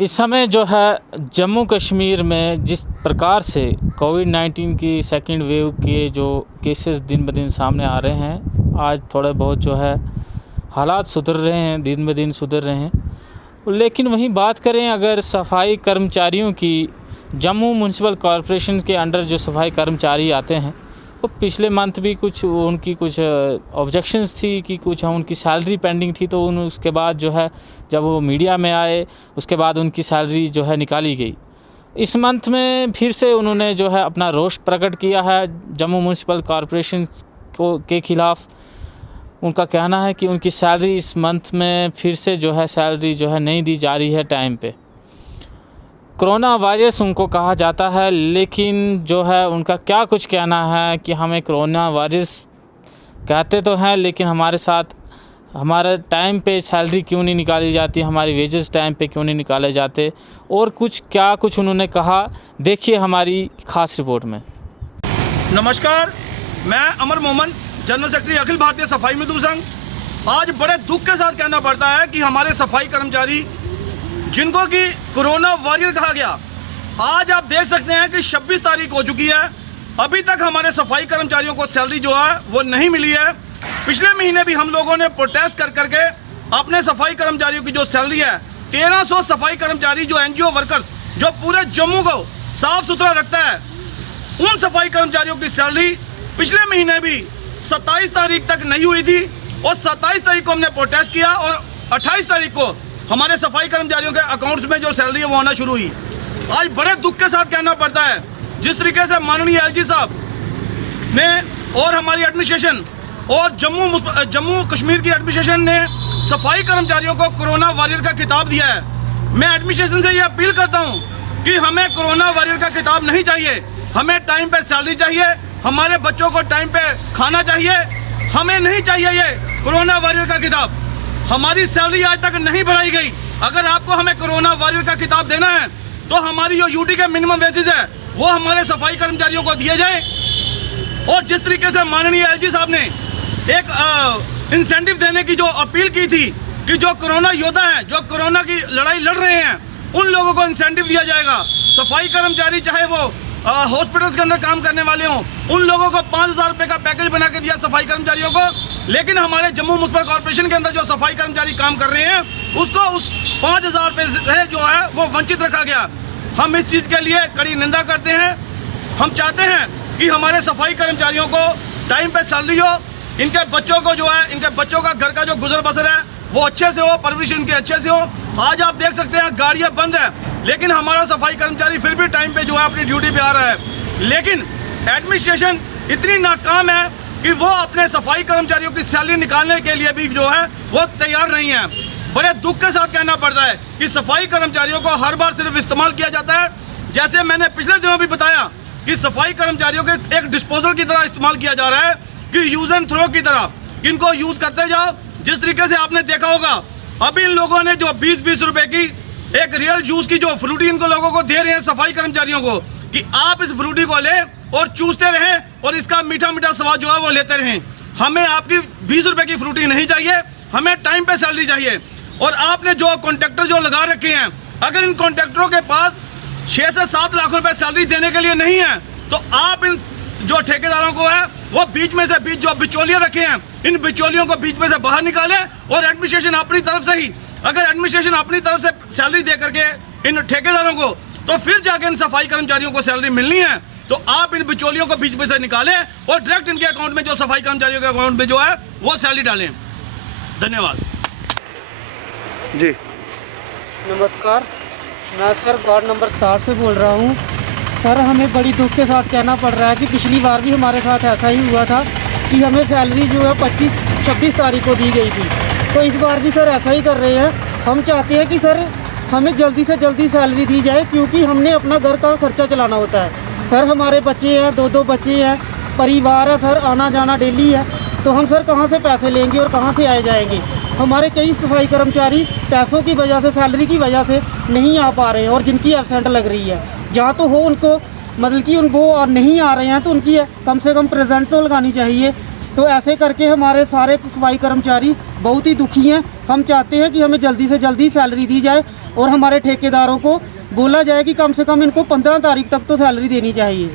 इस समय जो है जम्मू कश्मीर में जिस प्रकार से कोविड-19 की सेकंड वेव के जो केसेस दिन ब दिन सामने आ रहे हैं, आज थोड़े बहुत जो है हालात सुधर रहे हैं, दिन ब दिन सुधर रहे हैं। लेकिन वहीं बात करें अगर सफाई कर्मचारियों की, जम्मू म्यूनसिपल कॉरपोरेशन के अंडर जो सफाई कर्मचारी आते हैं, वो पिछले मंथ भी कुछ उनकी कुछ ऑब्जेक्शंस थी कि कुछ उनकी सैलरी पेंडिंग थी, तो उसके बाद जो है जब वो मीडिया में आए उसके बाद उनकी सैलरी जो है निकाली गई। इस मंथ में फिर से उन्होंने जो है अपना रोष प्रकट किया है जम्मू म्यूनसिपल कॉरपोरेशन के ख़िलाफ़। उनका कहना है कि उनकी सैलरी इस मंथ में फिर से जो है सैलरी जो है नहीं दी जा रही है टाइम पे। कोरोना वायरस उनको कहा जाता है, लेकिन जो है उनका क्या कुछ कहना है कि हमें कोरोना वायरस कहते तो हैं, लेकिन हमारे साथ हमारे टाइम पे सैलरी क्यों नहीं निकाली जाती, हमारी वेजेस टाइम पे क्यों नहीं निकाले जाते, और क्या कुछ उन्होंने कहा, देखिए हमारी ख़ास रिपोर्ट में। नमस्कार, मैं अमर मोमन, जनरल सेक्रेटरी अखिल भारतीय सफाई मजदूर संघ। आज बड़े दुख के साथ कहना पड़ता है कि हमारे सफाई कर्मचारी जिनको कि कोरोना वॉरियर कहा गया, आज आप देख सकते हैं कि 26 तारीख हो चुकी है, अभी तक हमारे सफाई कर्मचारियों को सैलरी जो है वो नहीं मिली है। पिछले महीने भी हम लोगों ने प्रोटेस्ट कर करके अपने सफाई कर्मचारियों की जो सैलरी है, 1300 सफाई कर्मचारी जो NGO वर्कर्स जो पूरे जम्मू को साफ सुथरा रखता है, उन सफाई कर्मचारियों की सैलरी पिछले महीने भी 27 तारीख तक नहीं हुई थी, और 27 तारीख को हमने प्रोटेस्ट किया और 28 तारीख को हमारे सफाई कर्मचारियों के अकाउंट्स में जो सैलरी है वो आना शुरू हुई। आज बड़े दुख के साथ कहना पड़ता है, जिस तरीके से माननीय LG साहब ने और हमारी एडमिनिस्ट्रेशन और जम्मू कश्मीर की एडमिनिस्ट्रेशन ने सफाई कर्मचारियों को कोरोना वॉरियर का खिताब दिया है। मैं एडमिनिस्ट्रेशन से ये अपील करता हूँ कि हमें कोरोना वॉरियर का खिताब नहीं चाहिए, हमें टाइम पे सैलरी चाहिए, हमारे बच्चों को टाइम पे खाना चाहिए, हमें नहीं चाहिए ये कोरोना वॉरियर का खिताब। हमारी सैलरी आज तक नहीं बढ़ाई गई। अगर आपको हमें कोरोना वॉरियर का खिताब देना है तो हमारी जो यूटी के मिनिमम वेजेस है वो हमारे सफाई कर्मचारियों को दिए जाए। और जिस तरीके से माननीय LG साहब ने एक इंसेंटिव देने की जो अपील की थी कि जो कोरोना योद्धा हैं, जो कोरोना की लड़ाई लड़ रहे हैं, उन लोगों को इंसेंटिव दिया जाएगा। सफाई कर्मचारी चाहे वो हॉस्पिटल्स के अंदर काम करने वाले हों, उन लोगों को 5000 रुपये का पैकेज बना के दिया सफाई कर्मचारियों को। लेकिन हमारे जम्मू म्यूनसिपल कॉर्पोरेशन के अंदर जो सफाई कर्मचारी काम कर रहे हैं उसको उस 5000 रुपये से जो है वो वंचित रखा गया। हम इस चीज़ के लिए कड़ी निंदा करते हैं। हम चाहते हैं कि हमारे सफाई कर्मचारियों को टाइम पे सैलरी हो, इनके बच्चों को जो है, इनके बच्चों का घर का जो गुजर बसर है वो अच्छे से हो, परवरिश इनकी अच्छे से हो। आज आप देख सकते हैं गाड़ियाँ बंद है, लेकिन हमारा सफाई कर्मचारी फिर भी टाइम पे जो है अपनी ड्यूटी पे आ रहा है। लेकिन एडमिनिस्ट्रेशन इतनी नाकाम है कि वो अपने सफाई कर्मचारियों की सैलरी निकालने के लिए भी जो है वो तैयार नहीं है। बड़े दुख के साथ कहना पड़ता है कि सफाई कर्मचारियों को हर बार सिर्फ इस्तेमाल किया जाता है। जैसे मैंने पिछले दिनों भी बताया कि सफाई कर्मचारियों के एक डिस्पोजल की तरह इस्तेमाल किया जा रहा है, कि यूज एंड थ्रो की तरह, इनको यूज करते जाओ। जिस तरीके से आपने देखा होगा, अभी इन लोगों ने जो 20-20 रुपए की एक रियल जूस की जो फ्रूटी इनको लोगों को दे रहे हैं सफाई कर्मचारियों को, कि आप इस फ्रूटी को लें और चूसते रहें और इसका मीठा मीठा स्वाद जो है वो लेते रहें। हमें आपकी 20 रुपए की फ्रूटी नहीं चाहिए, हमें टाइम पे सैलरी चाहिए। और आपने जो कॉन्ट्रैक्टर जो लगा रखे हैं, अगर इन कॉन्ट्रैक्टरों के पास 6 से 7 लाख रुपए सैलरी देने के लिए नहीं है, तो आप इन जो ठेकेदारों को है वो बीच में से जो बिचौलिए रखे हैं, इन बिचौलियों को बीच में से बाहर निकालें। और एडमिनिस्ट्रेशन अपनी तरफ से ही, अगर एडमिनिस्ट्रेशन अपनी तरफ से सैलरी दे करके इन ठेकेदारों को, तो फिर जाके इन सफाई कर्मचारियों को सैलरी मिलनी है। तो आप इन बिचौलियों को बीच में से निकालें और डायरेक्ट इनके अकाउंट में, जो सफाई कर्मचारियों के अकाउंट में जो है वो सैलरी डालें। धन्यवाद जी। नमस्कार, मैं सर वार्ड नंबर 67 से बोल रहा हूँ। सर, हमें बड़ी दुख के साथ कहना पड़ रहा है कि पिछली बार भी हमारे साथ ऐसा ही हुआ था कि हमें सैलरी जो है 26 तारीख को दी गई थी, तो इस बार भी सर ऐसा ही कर रहे हैं। हम चाहते हैं कि सर हमें जल्दी से जल्दी सैलरी दी जाए, क्योंकि हमने अपना घर का खर्चा चलाना होता है। सर, हमारे बच्चे हैं, 2 बच्चे हैं, परिवार है सर, आना जाना डेली है, तो हम सर कहाँ से पैसे लेंगे और कहाँ से आए जाएंगे। हमारे कई सफाई कर्मचारी पैसों की वजह से, सैलरी की वजह से नहीं आ पा रहे हैं, और जिनकी एब्सेंट लग रही है, जहाँ तो हो उनको मतलब कि वो नहीं आ रहे हैं तो उनकी कम से कम प्रेजेंट तो लगानी चाहिए। तो ऐसे करके हमारे सारे सफाई कर्मचारी बहुत ही दुखी हैं। हम चाहते हैं कि हमें जल्दी से जल्दी सैलरी दी जाए और हमारे ठेकेदारों को बोला जाए कि कम से कम इनको 15 तारीख तक तो सैलरी देनी चाहिए।